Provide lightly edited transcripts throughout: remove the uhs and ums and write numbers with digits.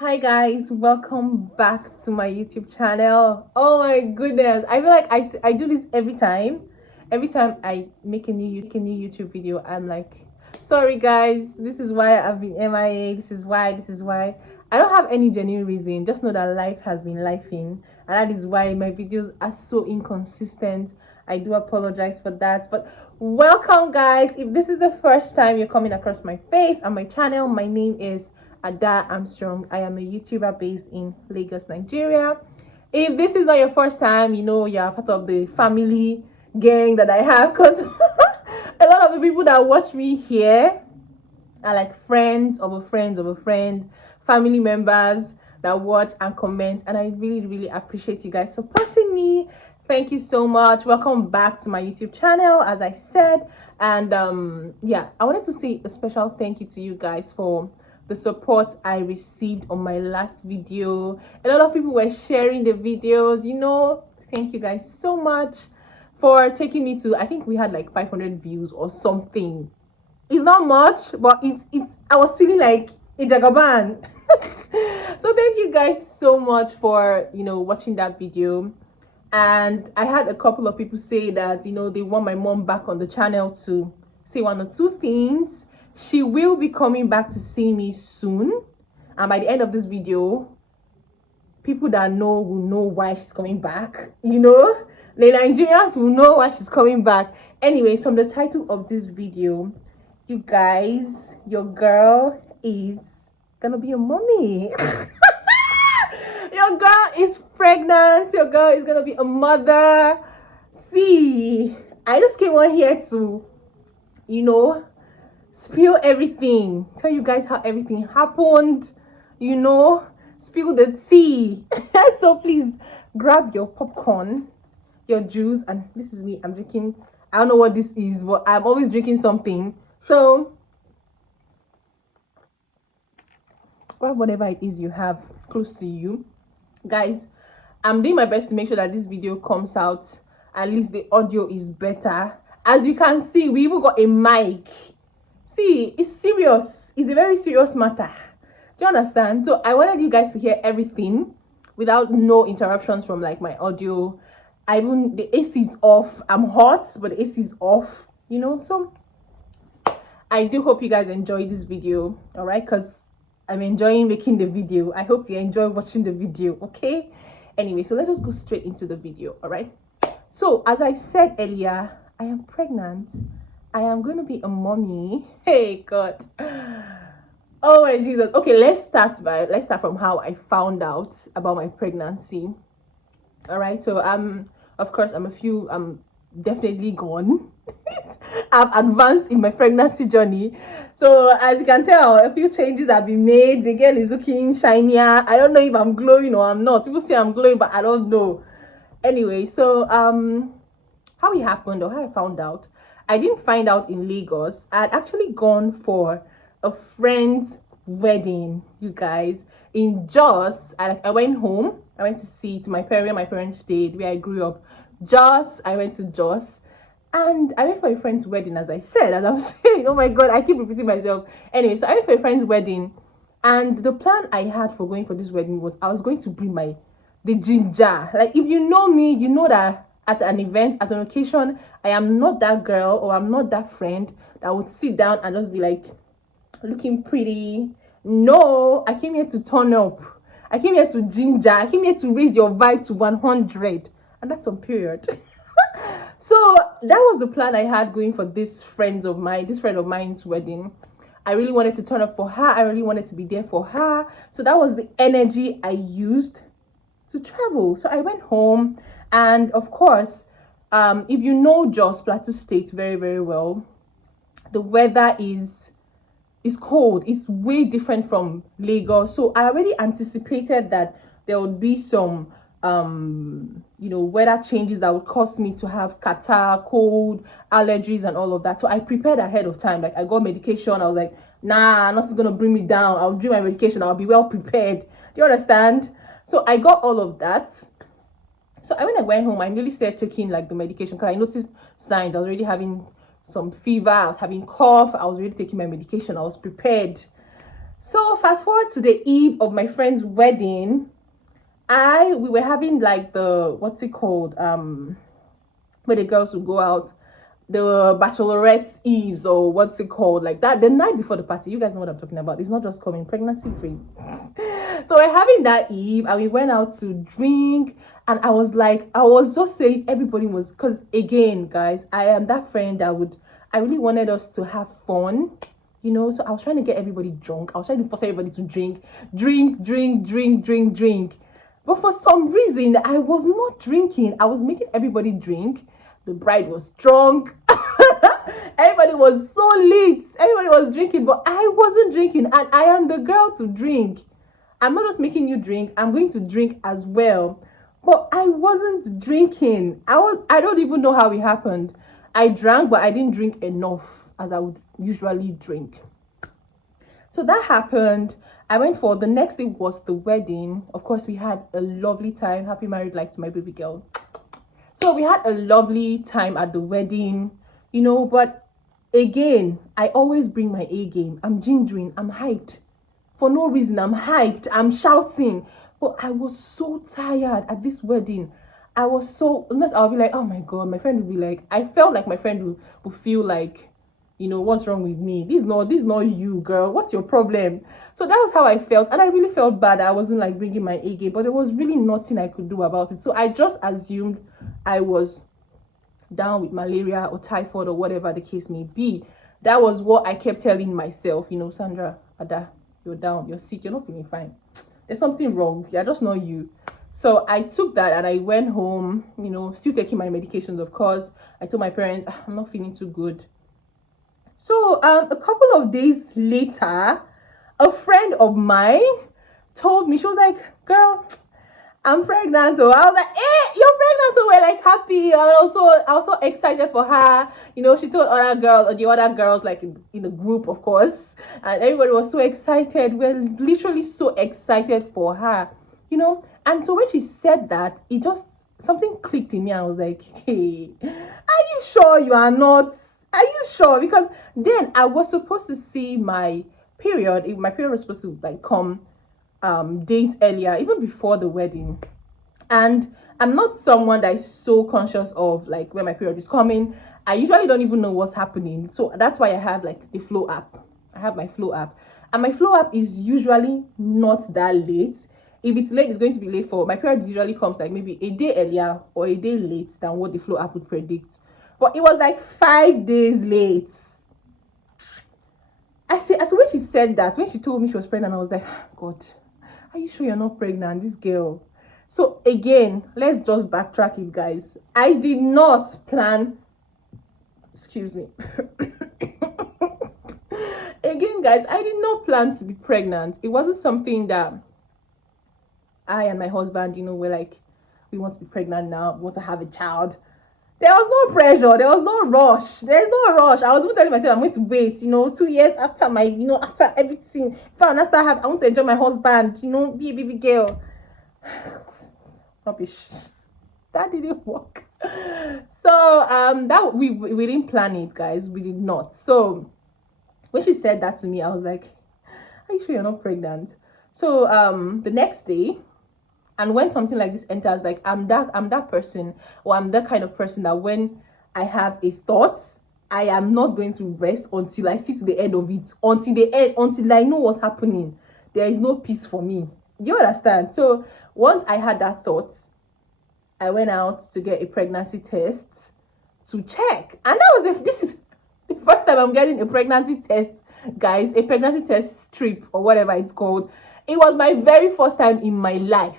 Hi guys, welcome back to my YouTube channel. Oh my goodness, I feel like I do this every time. Every time I make a new YouTube video, I'm like, sorry guys, this is why I've been MIA. This is why. I don't have any genuine reason. Just know that life has been lifing, and that is why my videos are so inconsistent. I do apologize for that, but welcome guys. If this is the first time you're coming across my face and my channel, my name is Ada Armstrong. I am a YouTuber based in Lagos, Nigeria. If this is not your first time, you know you're part of the family gang that I have, because a lot of the people that watch me here are like friends of a friend, family members that watch and comment, and I really appreciate you guys supporting me. Thank you so much. Welcome back to my YouTube channel, as I said. And yeah, I wanted to say a special thank you to you guys for the support I received on my last video. A lot of people were sharing the videos, thank you guys so much for taking me to, I think we had like 500 views or something. It's not much, but it's I was feeling like a jagaban. So thank you guys so much for watching that video. And I had a couple of people say that they want my mom back on the channel to say one or two things. She will be coming back to see me soon, and by the end of this video, people that know will know why she's coming back. The Nigerians will know why she's coming back. Anyways, from the title of this video, you guys, your girl is gonna be a mommy. Your girl is pregnant. Your girl is gonna be a mother. See, I just came on here to spill everything, tell you guys how everything happened, spill the tea. So please grab your popcorn, your juice, and this is me. I'm drinking, I don't know what this is, but I'm always drinking something. So grab whatever it is you have close to you. Guys, I'm doing my best to make sure that this video comes out, at least the audio is better. As you can see, we even got a mic. See, it's serious. It's a very serious matter. Do you understand? So I wanted you guys to hear everything without no interruptions from like my audio. The AC is off. I'm hot, but the AC is off. So I do hope you guys enjoy this video, all right? Because I'm enjoying making the video. I hope you enjoy watching the video, okay? Anyway, so let's just go straight into the video, all right? So as I said earlier, I am pregnant. I am going to be a mommy. Hey God. Oh my Jesus. Okay, let's start from how I found out about my pregnancy. All right, so of course I'm definitely gone. I've advanced in my pregnancy journey. So as you can tell, a few changes have been made. The girl is looking shinier. I don't know if I'm glowing or I'm not. People say I'm glowing, but I don't know. Anyway, so how it happened or how I found out, I didn't find out in Lagos. I had actually gone for a friend's wedding, you guys, in Jos. I went home. I went to see to my parents, where my parents stayed, where I grew up. Jos, I went to Jos, and I went for a friend's wedding, as I said, as I'm saying. Oh my God, I keep repeating myself. Anyway, so I went for a friend's wedding, and the plan I had for going for this wedding was I was going to bring the ginger. Like, if you know me, you know that at an event, at an occasion, I am not that girl or I'm not that friend that would sit down and just be like looking pretty. No, I came here to turn up. I came here to ginger. I came here to raise your vibe to 100, and that's on period. So that was the plan I had going for this friend of mine's wedding. I really wanted to turn up for her. I really wanted to be there for her. So that was the energy I used to travel. So I went home, and of course, if you know Jos Plateau State very well, the weather is cold. It's way different from Lagos. So I already anticipated that there would be some weather changes that would cause me to have catarrh, cold, allergies, and all of that. So I prepared ahead of time. Like, I got medication. I was like, nah, nothing's gonna bring me down. I'll drink my medication. I'll be well prepared. Do you understand? So I got all of that. So when I went home, I really started taking like the medication, because I noticed signs. I was already having some fever. I was having cough. I was already taking my medication. I was prepared. So fast forward to the eve of my friend's wedding. We were having like the, what's it called, where the girls would go out, the bachelorette's eves, or what's it called, like that, the night before the party. You guys know what I'm talking about. It's not just coming pregnancy free. So we're having that eve and we went out to drink, and I was just saying everybody was, because again guys, I am that friend that I really wanted us to have fun, you know. So I was trying to get everybody drunk. I was trying to force everybody to drink. But for some reason, I was not drinking. I was making everybody drink. The bride was drunk. Everybody was so lit. Everybody was drinking, but I wasn't drinking. And I am the girl to drink. I'm not just making you drink. I'm going to drink as well. But I wasn't drinking. I don't even know how it happened. I drank, but I didn't drink enough as I would usually drink. So that happened. I went for the next day was the wedding. Of course, we had a lovely time. Happy married life to my baby girl. So we had a lovely time at the wedding, you know. But again, I always bring my A game. I'm gingering. I'm hyped. For no reason, I'm hyped. I'm shouting. But I was so tired at this wedding. I was so, unless I'll be like, oh my God, my friend would be like, I felt like my friend would feel like, you know, what's wrong with me? This is not you, girl. What's your problem? So that was how I felt. And I really felt bad. I wasn't like bringing my A game, but there was really nothing I could do about it. So I just assumed I was down with malaria or typhoid or whatever the case may be. That was what I kept telling myself, you know, Sandra, Ada, you're down, you're sick, you're not feeling fine. There's something wrong. You're just not you. So I took that and I went home, you know, still taking my medications, of course. I told my parents, I'm not feeling too good. So a couple of days later, a friend of mine told me, she was like, girl, I'm pregnant. So I was like, you're pregnant. So we're like happy. I was so excited for her. You know, she told other girls, or the other girls, like in the group, of course. And everybody was so excited. We're literally so excited for her, you know. And so when she said that, it just, something clicked in me. I was like, hey, are you sure you are not? Are you sure? Because then I was supposed to see my period. My period was supposed to like come days earlier, even before the wedding. And I'm not someone that is so conscious of like when my period is coming. I usually don't even know what's happening. So that's why I have like the Flow app. I have my Flow app. And my Flow app is usually not that late. If it's late, it's going to be late for my period. Usually comes like maybe a day earlier or a day late than what the Flow app would predict. But it was like 5 days late. So when she said that, when she told me she was pregnant, I was like, God, are you sure you're not pregnant, this girl? So again, let's just backtrack it, guys. I did not plan, excuse me. Again, guys, I did not plan to be pregnant. It wasn't something that I and my husband, you know, were like, we want to be pregnant now, we want to have a child. There was no pressure. There was no rush. There's no rush. I was even telling myself I'm going to wait, you know, 2 years after my, you know, after everything. If I understand, I want to enjoy my husband, you know, be a baby girl. Rubbish. That didn't work. So that we didn't plan it, guys. We did not. So when she said that to me, I was like, are you sure you're not pregnant? So the next day, and when something like this enters, like I'm that person, or I'm that kind of person that when I have a thought, I am not going to rest until I see to the end of it, until I know what's happening. There is no peace for me. You understand? So once I had that thought, I went out to get a pregnancy test to check, and this is the first time I'm getting a pregnancy test, guys. A pregnancy test strip or whatever it's called. It was my very first time in my life.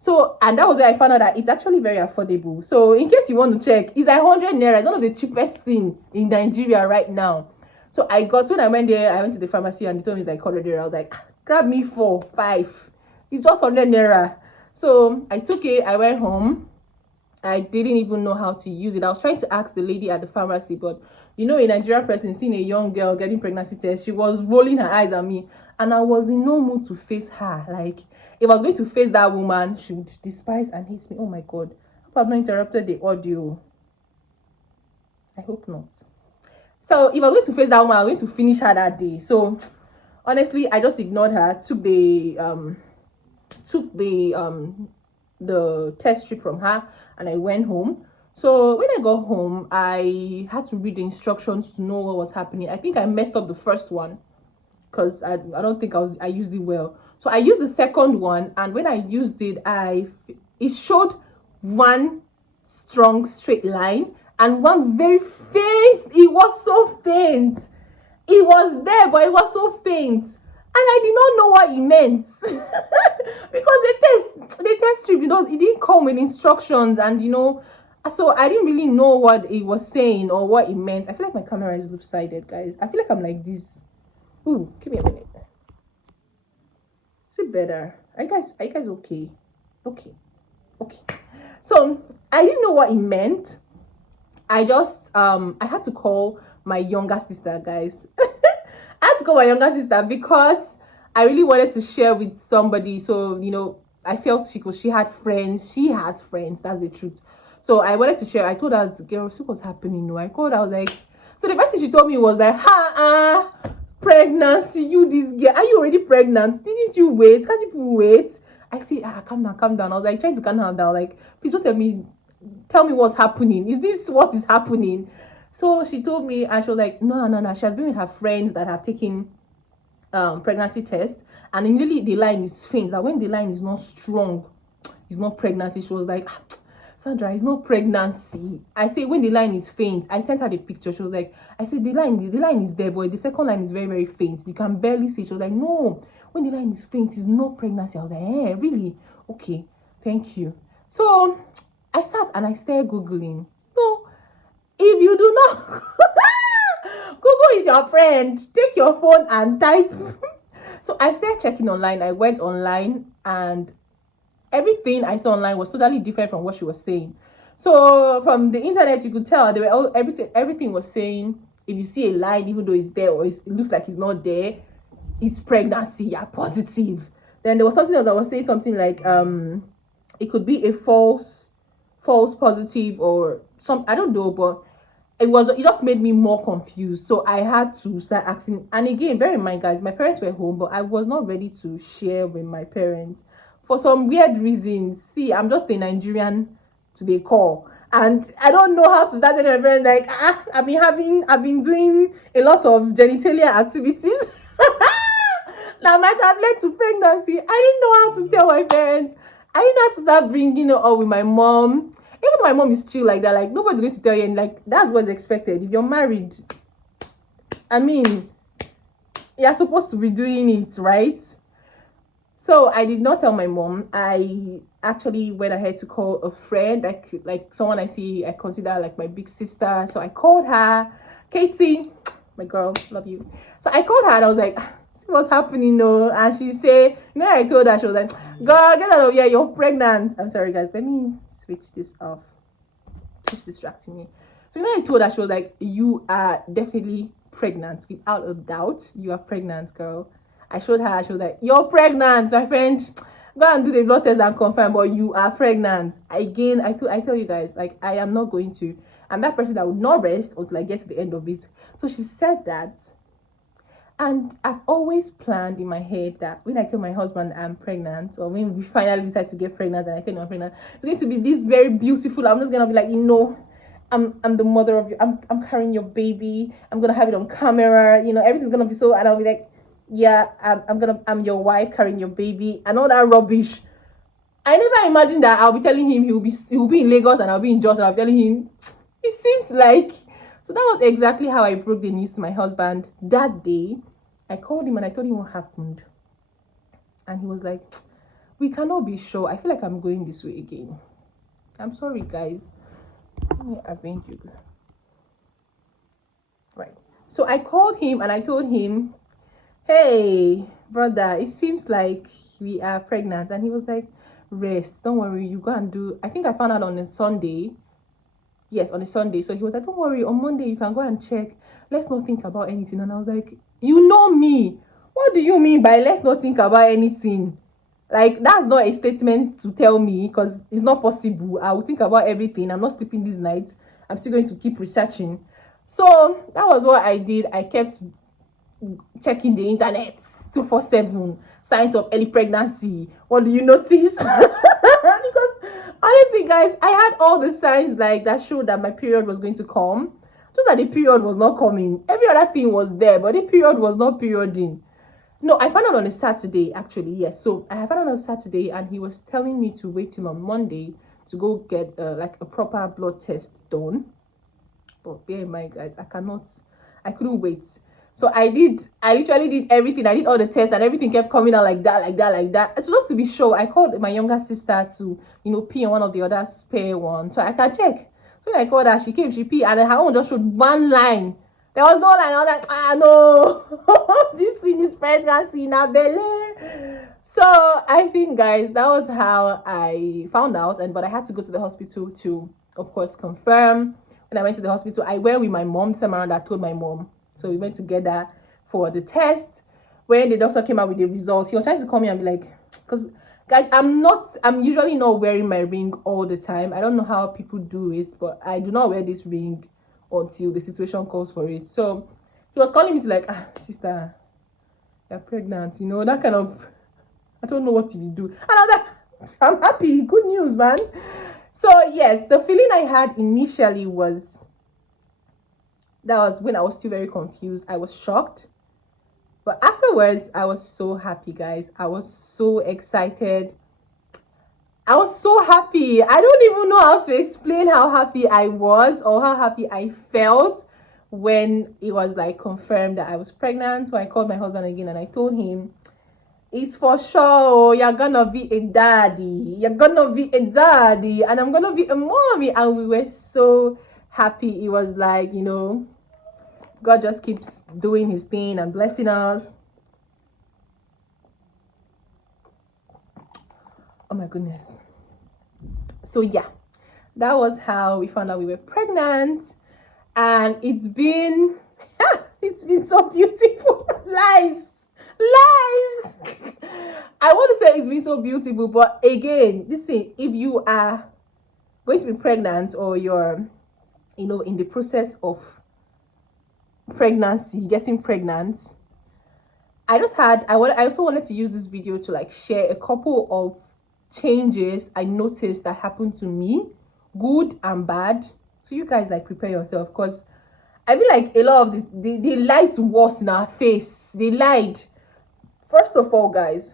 So, and that was where I found out that it's actually very affordable. So in case you want to check, it's like 100 naira. It's one of the cheapest thing in Nigeria right now. So when I went there, I went to the pharmacy and they told me it's like 100 naira. I was like, grab me 4, 5. It's just 100 naira. So I took it, I went home. I didn't even know how to use it. I was trying to ask the lady at the pharmacy, but you know, a Nigerian person seeing a young girl getting pregnancy test, she was rolling her eyes at me, and I was in no mood to face her. Like, if I was going to face that woman, she would despise and hate me. Oh my God. I hope I've not interrupted the audio. I hope not. So if I was going to face that woman, I was going to finish her that day. So honestly, I just ignored her, took the test strip from her, and I went home. So when I got home, I had to read the instructions to know what was happening. I think I messed up the first one because I don't think I used it well. So I used the second one, and when I used it, it showed one strong straight line and one very faint. It was so faint. It was there, but it was so faint, and I did not know what it meant. Because the test strip, it didn't come with instructions, and so I didn't really know what it was saying or what it meant. I feel like my camera is lopsided, guys. I feel like I'm like this. Ooh, give me a minute. Is it better? Are you guys okay? Okay. So I didn't know what it meant. I just I had to call my younger sister, guys. I had to call my younger sister because I really wanted to share with somebody. So I felt she had friends. She has friends. That's the truth. So I wanted to share. I told her, girl, see what's happening. No, I called her. I was like, so the first thing she told me was like, pregnancy. You this girl, are you already pregnant? Didn't you wait? Can't you wait? I said, calm down. I was like trying to calm her down. Like, please just tell me what's happening. Is this what is happening? So she told me, and she was like, no. She has been with her friends that have taken pregnancy test, and immediately the line is faint. That when the line is not strong, it's not pregnancy. She was like, Sandra, it's not pregnancy. I say when the line is faint. I sent her the picture. She was like, I said the line is there, but the second line is very, very faint. You can barely see. She was like, no, when the line is faint, it's not pregnancy. I was like, really? Okay, thank you. So I sat and I started Googling. No, if you do not Google is your friend. Take your phone and type. So I started checking online. I went online, and everything I saw online was totally different from what she was saying. So from the internet, you could tell they were everything was saying, if you see a line, even though it's there or it looks like it's not there, it's pregnancy. You're positive. Then there was something else that was saying something like it could be a false positive or some, I don't know, but it just made me more confused. So I had to start asking. And again, bear in mind, guys, my parents were home, but I was not ready to share with my parents for some weird reasons. See, I'm just a Nigerian to the core, and I don't know how to start telling my parents like, I've been doing a lot of genitalia activities that might have led to pregnancy. I didn't know how to tell my parents. I didn't know how to start bringing it up with my mom. Even though my mom is chill like that, like nobody's going to tell you, and like that's what's expected. If you're married, I mean, you're supposed to be doing it, right? So I did not tell my mom. I actually went ahead to call a friend, like someone I consider like my big sister. So I called her, Katie, my girl, love you. So I called her and I was like, see what's happening, no? And she said, I told her, she was like, girl, get out of here, you're pregnant. I'm sorry, guys, let me switch this off. It's distracting me. So I told her, she was like, you are definitely pregnant, without a doubt. You are pregnant, girl. I showed her, she was like, you're pregnant, my friend. Go and do the blood test and confirm, but you are pregnant. Again, I tell you guys, like, I am not going to. I'm that person that would not rest until I get to the end of it. So she said that. And I've always planned in my head that when I tell my husband I'm pregnant, or when we finally decide to get pregnant and I tell him I'm pregnant, it's going to be this very beautiful. I'm just going to be like, I'm the mother of you. I'm carrying your baby. I'm going to have it on camera. Everything's going to be so, and I'll be like, yeah, I'm your wife carrying your baby and all that rubbish. I never imagined that I'll be telling him he'll be in Lagos and I'll be in Jos, and I'll be telling him, it seems like. So that was exactly how I broke the news to my husband that day. I called him and I told him what happened, and he was like, we cannot be sure. I feel like I'm going this way again. I'm sorry, guys. Let me arrange you. Right. So I called him and I told him, hey brother, it seems like we are pregnant. And he was like, rest, don't worry, you go and do. I think I found out on a Sunday. Yes, on a Sunday. So he was like, don't worry, on Monday you can go and check. Let's not think about anything. And I was like, you know me, what do you mean by let's not think about anything? Like, that's not a statement to tell me, because it's not possible. I will think about everything. I'm not sleeping this night. I'm still going to keep researching. So that was what I did. I kept checking the internet. 247 signs of early pregnancy. What do you notice? Because honestly, guys, I had all the signs like that showed that my period was going to come. Just that the period was not coming. Every other thing was there, but the period was not perioding. No, I found out on a Saturday, actually. Yes, so I found out on Saturday, and he was telling me to wait till on Monday to go get like a proper blood test done. But bear in mind, guys, I couldn't wait. So I literally did everything. I did all the tests, and everything kept coming out like that. So just to be sure, I called my younger sister to, pee on one of the other spare ones so I can check. So I called her, she came, she peed, and her own just showed one line. There was no line. I was like, no, this thing is pregnancy in a belly. So I think, guys, that was how I found out. But I had to go to the hospital to, of course, confirm. When I went to the hospital, I went with my mom. This time around, I told my mom. So we went together for the test. When the doctor came out with the results, he was trying to call me and be like, because, guys, I'm usually not wearing my ring all the time. I don't know how people do it, but I do not wear this ring until the situation calls for it. So he was calling me to like, sister, you're pregnant, that kind of, I don't know what you do. And I was like, I'm happy, good news, man. So yes, the feeling I had initially was, that was when I was still very confused. I was shocked, but afterwards I was so happy, guys. I was so excited. I was so happy. I don't even know how to explain how happy I was or how happy I felt when it was like confirmed that I was pregnant. So I called my husband again and I told him, it's for sure, you're gonna be a daddy. You're gonna be a daddy and I'm gonna be a mommy. And we were so happy. It was like, God just keeps doing his thing and blessing us. Oh my goodness. So yeah, that was how we found out we were pregnant, and it's been so beautiful. Lies. I want to say it's been so beautiful, but again, listen, if you are going to be pregnant or you're in the process of pregnancy, getting pregnant, I also wanted to use this video to like share a couple of changes I noticed that happened to me, good and bad. So you guys like prepare yourself, because I feel like a lot of they lied to us in our face. They lied. First of all, guys,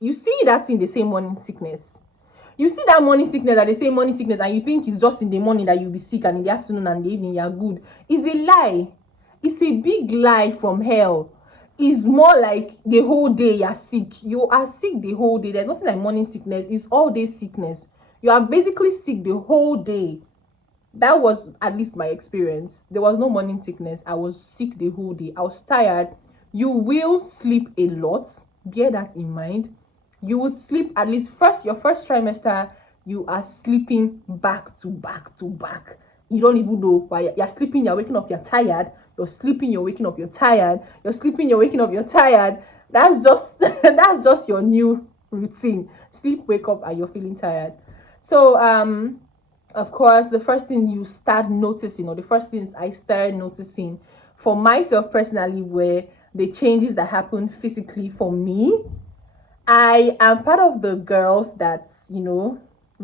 you see that in the same morning sickness. You see that morning sickness at the same morning sickness, and you think it's just in the morning that you'll be sick, and in the afternoon and the evening you're good. It's a lie. It's a big lie from hell. It's more like the whole day you're sick. You are sick the whole day. There's nothing like morning sickness. It's all day sickness. You are basically sick the whole day. That was at least my experience. There was no morning sickness. I was sick the whole day. I was tired. You will sleep a lot. Bear that in mind. You would sleep at least your first trimester. You are sleeping back to back to back. You don't even know why you're sleeping. You're waking up. You're tired. You're sleeping, you're waking up, you're tired. You're sleeping, you're waking up, you're tired. That's just your new routine. Sleep, wake up, and you're feeling tired. So of course, the first thing you start noticing, or the first things I started noticing for myself personally, were the changes that happened physically for me. I am part of the girls that, we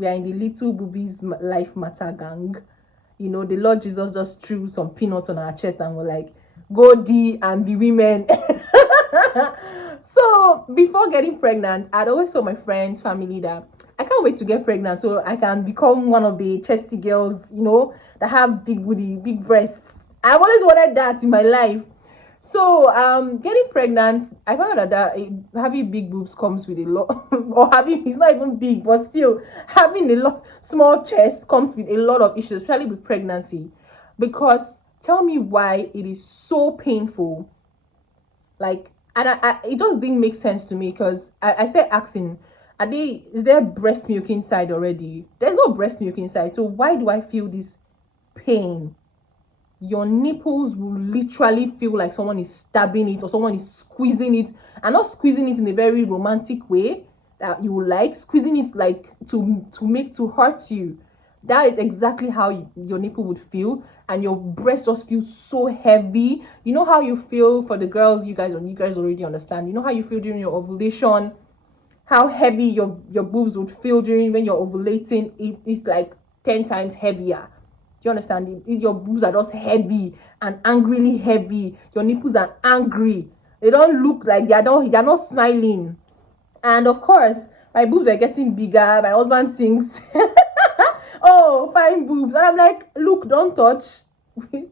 are in the Little Boobies Life Matter gang. The Lord Jesus just threw some peanuts on our chest and we're like, go D and be women. So before getting pregnant, I'd always told my friends, family, that I can't wait to get pregnant so I can become one of the chesty girls, that have big booty, big breasts. I've always wanted that in my life. So getting pregnant, I found out that having big boobs comes with a lot, or it's not even big, but still having a lot small chest comes with a lot of issues, especially with pregnancy. Because tell me why it is so painful. Like, and it just didn't make sense to me, because I started asking, is there breast milk inside already? There's no breast milk inside, so why do I feel this pain? Your nipples will literally feel like someone is stabbing it or someone is squeezing it, and not squeezing it in a very romantic way that you like, squeezing it like to hurt you. That is exactly how your nipple would feel, and your breast just feels so heavy. You know how you feel for the girls, you guys already understand. You know how you feel during your ovulation, how heavy your boobs would feel during when you're ovulating. It's like 10 times heavier. Do you understand? Your boobs are just heavy and angrily heavy. Your nipples are angry. They don't look like they're not smiling. And of course, my boobs were getting bigger. My husband thinks, oh, fine boobs. And I'm like, look, don't touch.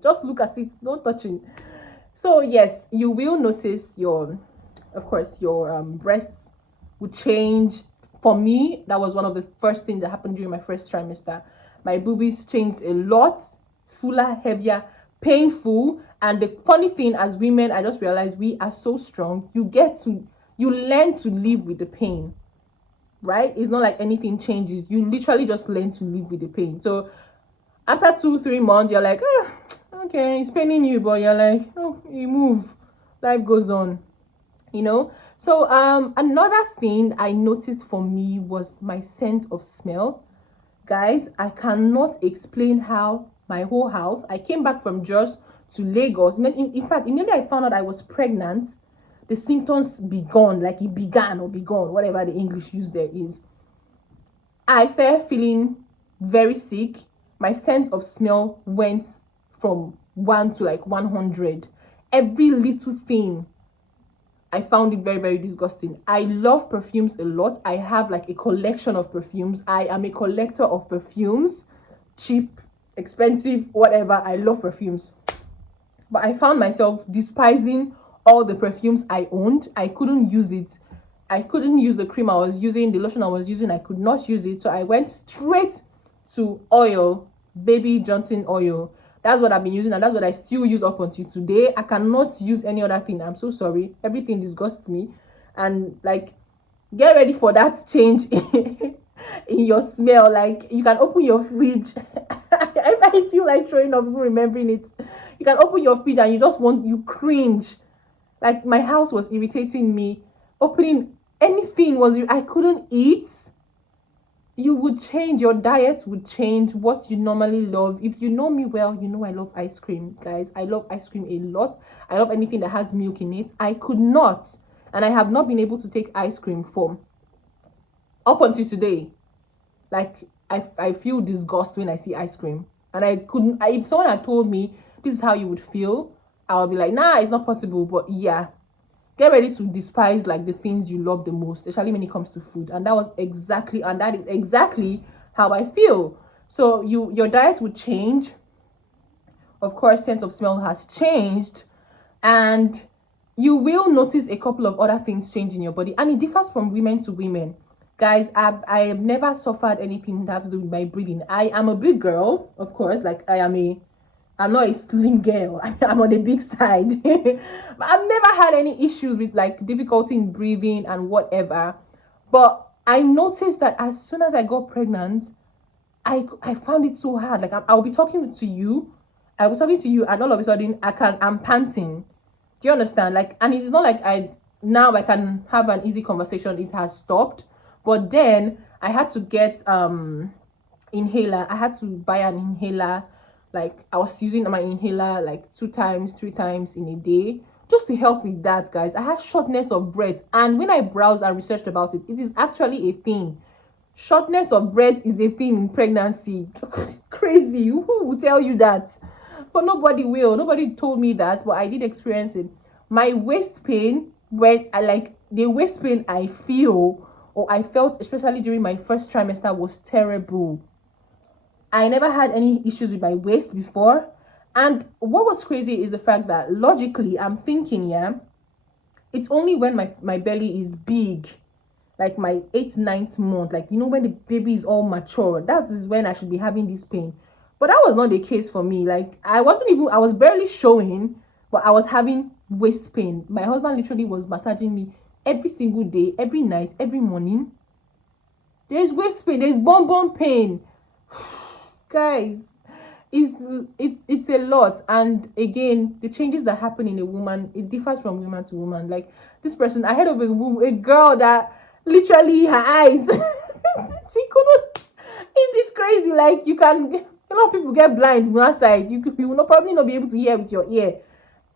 Just look at it. Don't touch it. So yes, you will notice of course, your breasts would change. For me, that was one of the first things that happened during my first trimester. My boobies changed a lot, fuller, heavier, painful. And the funny thing, as women, I just realized we are so strong. You learn to live with the pain, right? It's not like anything changes. You literally just learn to live with the pain. So after 2-3 months, you're like, okay, it's paining you, but you're like, oh, you move, life goes on, you know. So another thing I noticed for me was my sense of smell. Guys, I cannot explain how my whole house, I came back from Jos to Lagos. In fact, immediately I found out I was pregnant, the symptoms began, like it began or begun, whatever the English use there is. I started feeling very sick. My sense of smell went from 1 to like 100. Every little thing, I found it very, very disgusting. I love perfumes a lot. I have like a collection of perfumes. I am a collector of perfumes. Cheap, expensive, whatever. I love perfumes. But I found myself despising all the perfumes I owned. I couldn't use it. I couldn't use the cream I was using, the lotion I was using. I could not use it. So I went straight to oil, Baby Johnson oil. That's what I've been using, and that's what I still use up until today. I cannot use any other thing. I'm so sorry. Everything disgusts me. And like, get ready for that change in your smell. Like, you can open your fridge. I feel like throwing up remembering it. You can open your fridge and you cringe. Like, my house was irritating me. Opening anything I couldn't eat. You would change, your diet would change, what you normally love. If you know me well, you know I love ice cream, guys. I love ice cream a lot. I love anything that has milk in it. I could not, and I have not been able to take ice cream for up until today. Like, I feel disgust when I see ice cream, and I couldn't. If someone had told me this is how you would feel, I would be like, nah, it's not possible. But yeah, get ready to despise like the things you love the most, especially when it comes to food. And that is exactly how I feel. So your diet would change. Of course, sense of smell has changed, and you will notice a couple of other things change in your body, and it differs from women to women. Guys, I have never suffered anything that has to do with my breathing. I am a big girl, of course, like I'm not a slim girl. I'm on the big side. But I've never had any issues with like difficulty in breathing and whatever. But I noticed that as soon as I got pregnant, I found it so hard. Like, I'll be talking to you. I'll be talking to you, and all of a sudden I'm panting. Do you understand? Like, and it's not like I can have an easy conversation. It has stopped. But then I had to get inhaler. I had to buy an inhaler. Like, I was using my inhaler like 2 times, 3 times in a day, just to help with that, guys. I had shortness of breath, and when I browsed and researched about it, it is actually a thing. Shortness of breath is a thing in pregnancy. Crazy. Who will tell you that? But nobody will. Nobody told me that, but I did experience it. My waist pain, the waist pain I feel, or I felt, especially during my first trimester, was terrible. I never had any issues with my waist before. And what was crazy is the fact that logically, I'm thinking, yeah, it's only when my belly is big, like my 8th, 9th month, like, you know, when the baby is all mature, that is when I should be having this pain. But that was not the case for me. Like, I was barely showing, but I was having waist pain. My husband literally was massaging me every single day, every night, every morning. There's waist pain, there's bum pain. Guys, it's a lot. And again, the changes that happen in a woman, it differs from woman to woman. Like, this person, I heard of a girl that literally her eyes she couldn't, it's crazy. Like, you can, a lot of people get blind from one side. You will not, probably not be able to hear with your ear.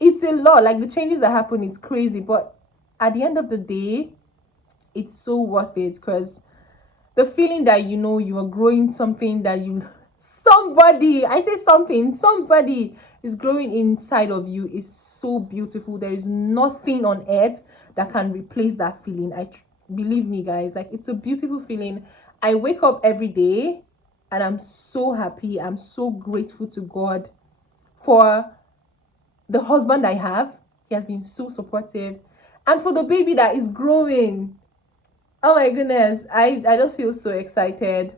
It's a lot. Like, the changes that happen, it's crazy. But at the end of the day, it's so worth it, because the feeling that you are growing something, that somebody is growing inside of you, is so beautiful. There is nothing on earth that can replace that feeling. Believe me, guys, like, it's a beautiful feeling. I wake up every day and I'm so happy. I'm so grateful to God for the husband I have. He has been so supportive, and for the baby that is growing. Oh my goodness, I just feel so excited.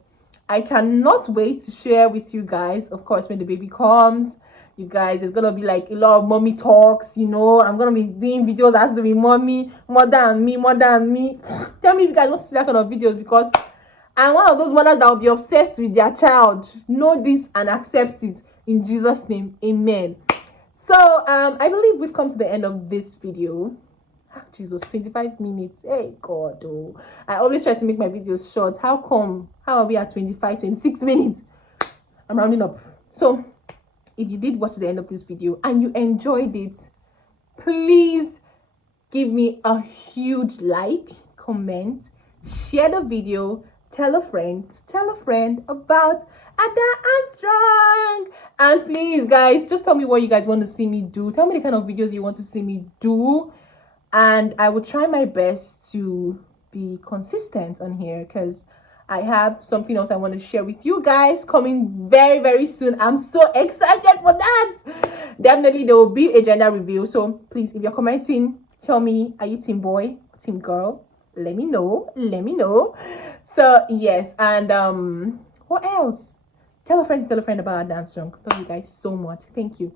I cannot wait to share with you guys. Of course, when the baby comes, you guys, it's gonna be like a lot of mommy talks. I'm gonna be doing videos that has to be mommy, mother and me. Tell me if you guys want to see that kind of videos, because I'm one of those mothers that will be obsessed with their child. Know this and accept it in Jesus' name. Amen. So I believe we've come to the end of this video. Jesus, 25 minutes. Hey God, oh, I always try to make my videos short. How are we at 26 minutes? I'm rounding up. So if you did watch the end of this video and you enjoyed it, please give me a huge like, comment, share the video, tell a friend about Ada Armstrong. And please, guys, just tell me what you guys want to see me do. Tell me the kind of videos you want to see me do, and I will try my best to be consistent on here, because I have something else I want to share with you guys coming very, very soon. I'm so excited for that. Definitely there will be a gender reveal. So please, if you're commenting, tell me, are you team boy, team girl? Let me know. So yes, and what else? Tell a friend about Ada Armstrong. Love you guys so much. Thank you.